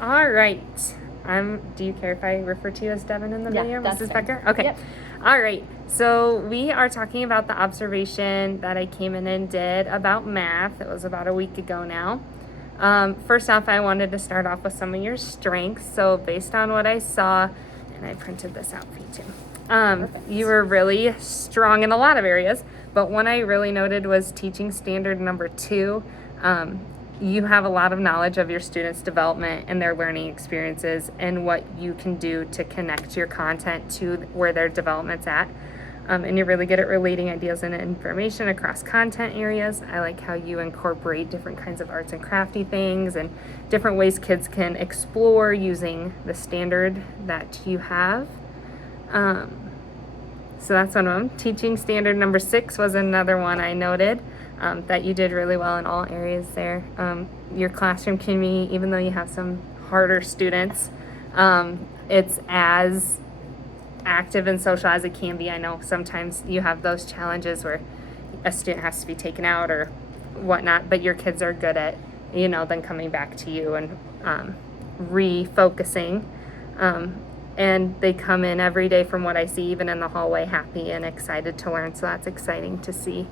All right. Do you care if I refer to you as Devin in the video, that's Mrs. fine. Becker? Okay. Yep. All right. So we are talking about the observation that I came in and did about math. It was about a week ago now. First off, I wanted to start off with some of your strengths. So based on what I saw, and I printed this out for you too. You were really strong in a lot of areas, but one I really noted was teaching standard number 2. You have a lot of knowledge of your students' development and their learning experiences and what you can do to connect your content to where their development's at. And you're really good at relating ideas and information across content areas. I like how you incorporate different kinds of arts and crafty things and different ways kids can explore using the standard that you have. So that's one of them. Teaching standard number 6 was another one I noted. That you did really well in all areas there. Your classroom community, even though you have some harder students, it's as active and social as it can be. I know sometimes you have those challenges where a student has to be taken out or whatnot, but your kids are good at, then coming back to you and refocusing. And they come in every day from what I see, even in the hallway, happy and excited to learn. So that's exciting to see.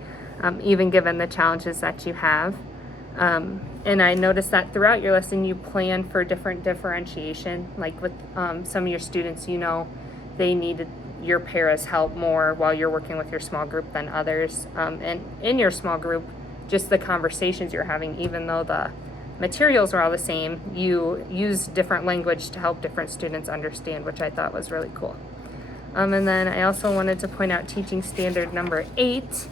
Even given the challenges that you have. And I noticed that throughout your lesson, you plan for different differentiation. Like with some of your students, they needed your para's help more while you're working with your small group than others. And in your small group, just the conversations you're having, even though the materials are all the same, you use different language to help different students understand, which I thought was really cool. And then I also wanted to point out teaching standard number 8.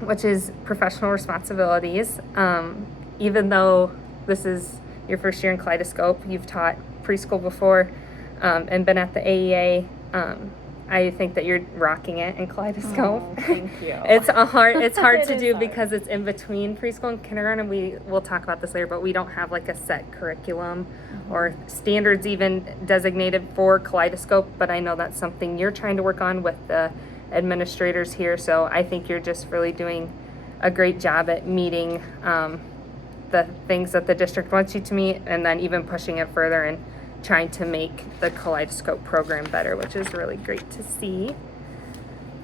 Which is professional responsibilities. Even though this is your first year in Kaleidoscope, you've taught preschool before and been at the AEA. I think that you're rocking it in Kaleidoscope. Oh, thank you. It's hard to do hard. because it's in between preschool and kindergarten. We'll talk about this later, but we don't have like a set curriculum or standards even designated for Kaleidoscope. But I know that's something you're trying to work on with the administrators here, so I think you're just really doing a great job at meeting the things that the district wants you to meet, and then even pushing it further and trying to make the Kaleidoscope program better, which is really great to see.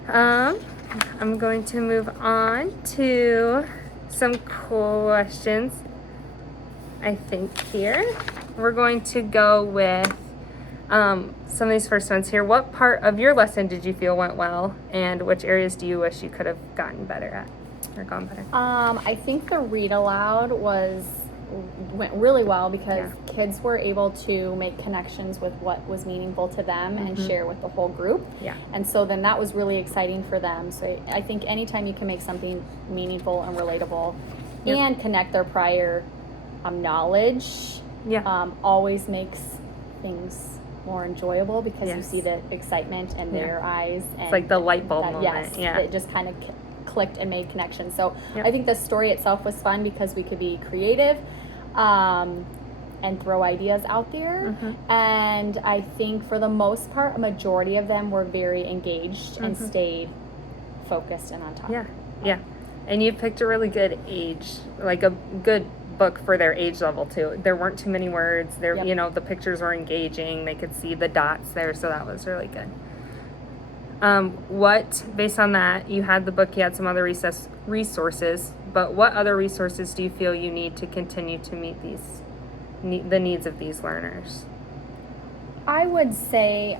I'm going to move on to some questions. I think here we're going to go with some of these first ones here. What part of your lesson did you feel went well, and which areas do you wish you could have gotten better at or gone better? I think the read aloud went really well because kids were able to make connections with what was meaningful to them and share with the whole group. Yeah. And so then that was really exciting for them. So I think anytime you can make something meaningful and relatable and connect their prior knowledge, always makes things more enjoyable because you see the excitement in their eyes. And it's like the light bulb moment. It just kind of clicked and made connections. So I think the story itself was fun because we could be creative and throw ideas out there. And I think for the most part, a majority of them were very engaged and stayed focused and on top. Yeah. And you picked a really good age, like a good book for their age level too. There weren't too many words. The pictures were engaging. They could see the dots there, so that was really good. Based on that, you had the book, you had some other resources, but what other resources do you feel you need to continue to meet the needs of these learners? I would say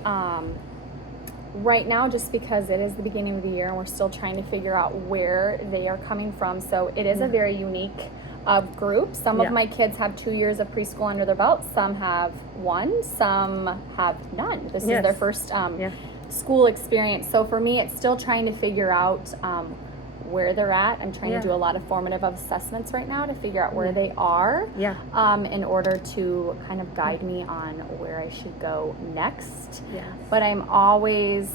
right now, just because it is the beginning of the year and we're still trying to figure out where they are coming from, so it is a very unique group. Some of my kids have 2 years of preschool under their belt. Some have 1. Some have none. This is their first school experience. So for me, it's still trying to figure out where they're at. I'm trying to do a lot of formative assessments right now to figure out where they are in order to kind of guide me on where I should go next. But I'm always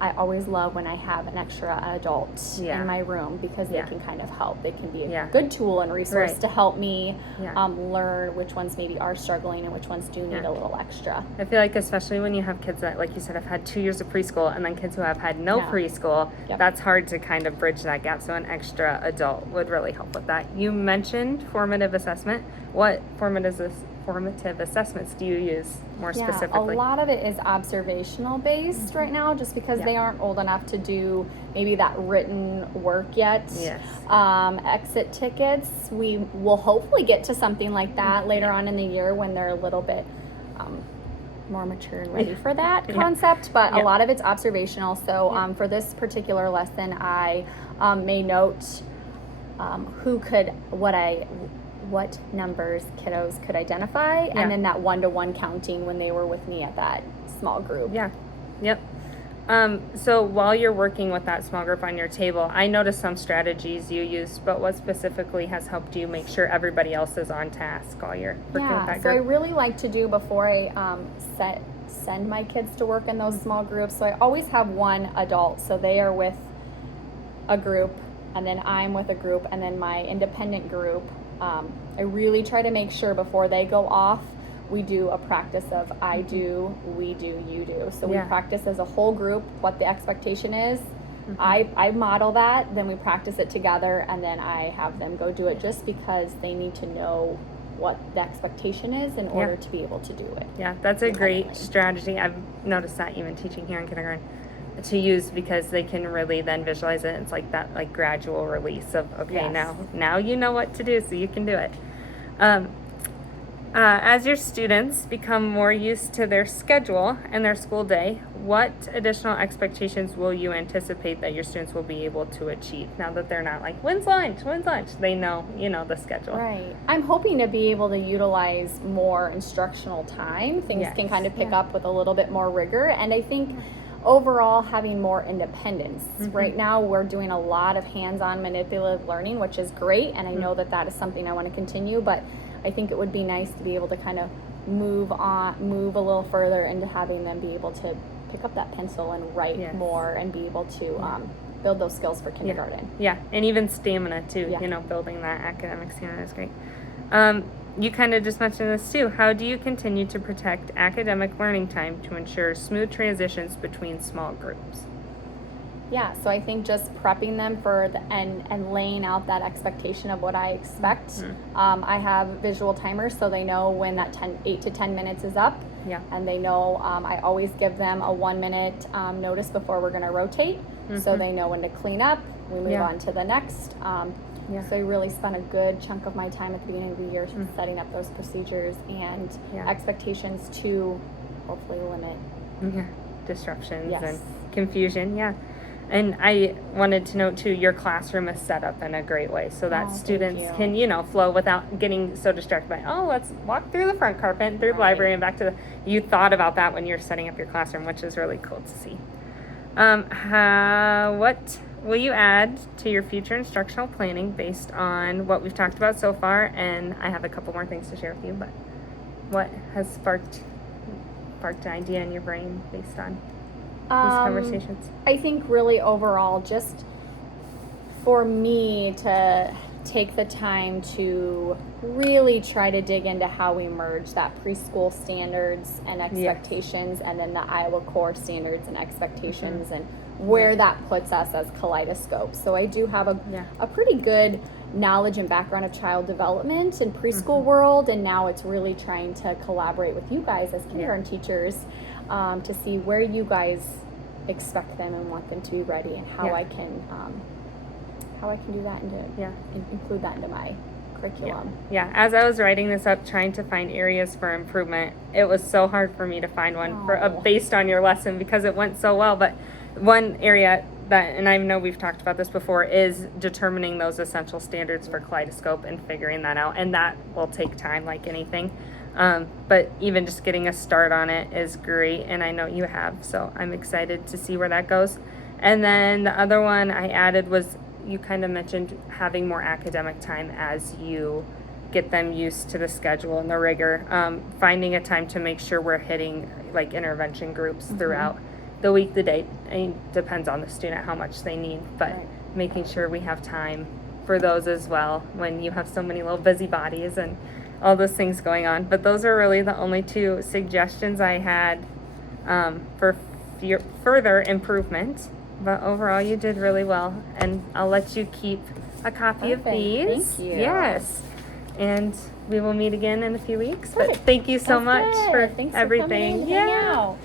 I always love when I have an extra adult Yeah. in my room because they Yeah. can kind of help. They can be a Yeah. good tool and resource Right. to help me Yeah. learn which ones maybe are struggling and which ones do need Yeah. a little extra. I feel like especially when you have kids that, like you said, have had 2 years of preschool and then kids who have had no Yeah. preschool, Yep. that's hard to kind of bridge that gap. So an extra adult would really help with that. You mentioned formative assessment. What formative assessments do you use more specifically? A lot of it is observational based right now, just because they aren't old enough to do maybe that written work yet. Yes. Exit tickets, we will hopefully get to something like that later on in the year when they're a little bit more mature and ready for that concept, but a lot of it's observational. So for this particular lesson, I may note what numbers kiddos could identify, and then that one-to-one counting when they were with me at that small group. Yeah. Yep. So while you're working with that small group on your table, I noticed some strategies you used, but what specifically has helped you make sure everybody else is on task while you're working with that So I group? really like to do before I send my kids to work in those small groups. So I always have one adult, so they are with a group, and then I'm with a group, and then my independent group. I really try to make sure before they go off, we do a practice of I do, we do, you do. So we practice as a whole group what the expectation is. I model that, then we practice it together, and then I have them go do it, just because they need to know what the expectation is in order to be able to do it. Yeah, that's a great strategy. I've noticed that even teaching here in kindergarten, to use, because they can really then visualize it. It's like that, like, gradual release of, okay, now you know what to do, so you can do it. As your students become more used to their schedule and their school day, what additional expectations will you anticipate that your students will be able to achieve now that they're not like, when's lunch? They know, the schedule. Right. I'm hoping to be able to utilize more instructional time. Things can kind of pick up with a little bit more rigor, and I think overall having more independence. Right now we're doing a lot of hands-on manipulative learning, which is great, and I know that is something I want to continue, but I think it would be nice to be able to kind of move a little further into having them be able to pick up that pencil and write more, and be able to build those skills for kindergarten. Yeah, and even stamina too, building that academic stamina is great. You kind of just mentioned this too. How do you continue to protect academic learning time to ensure smooth transitions between small groups? Yeah, so I think just prepping them for and laying out that expectation of what I expect. I have visual timers, so they know when that 8 to 10 minutes is up. Yeah. And they know I always give them a 1 minute notice before we're going to rotate, so they know when to clean up. We move on to the next. So I really spent a good chunk of my time at the beginning of the year setting up those procedures and expectations to hopefully limit disruptions and confusion. And I wanted to note too, your classroom is set up in a great way so that students can, flow without getting so distracted by, let's walk through the front carpet and through the library and back to you thought about that when you're setting up your classroom, which is really cool to see. What will you add to your future instructional planning based on what we've talked about so far? And I have a couple more things to share with you, but what has sparked an idea in your brain based on these conversations? I think really overall, just for me to take the time to really try to dig into how we merge that preschool standards and expectations and then the Iowa core standards and expectations and where that puts us as Kaleidoscope. So I do have a pretty good knowledge and background of child development in preschool world, and now it's really trying to collaborate with you guys as kindergarten teachers to see where you guys expect them and want them to be ready, and how I can do that and include that into my curriculum. Yeah, as I was writing this up, trying to find areas for improvement, it was so hard for me to find one based on your lesson because it went so well. But one area that, and I know we've talked about this before, is determining those essential standards for Kaleidoscope and figuring that out, and that will take time like anything. But even just getting a start on it is great, and I know you have, so I'm excited to see where that goes. And then the other one I added was, you kind of mentioned having more academic time as you get them used to the schedule and the rigor, finding a time to make sure we're hitting like intervention groups throughout. the week, the date. It depends on the student how much they need, but Right. making sure we have time for those as well when you have so many little busybodies and all those things going on. But those are really the only two suggestions I had for further improvement. But overall, you did really well, and I'll let you keep a copy of Perfect. these. Thank you. Yes, and we will meet again in a few weeks. But Perfect. thank you so That's much good. for Thanks everything. For coming in to hang yeah. out.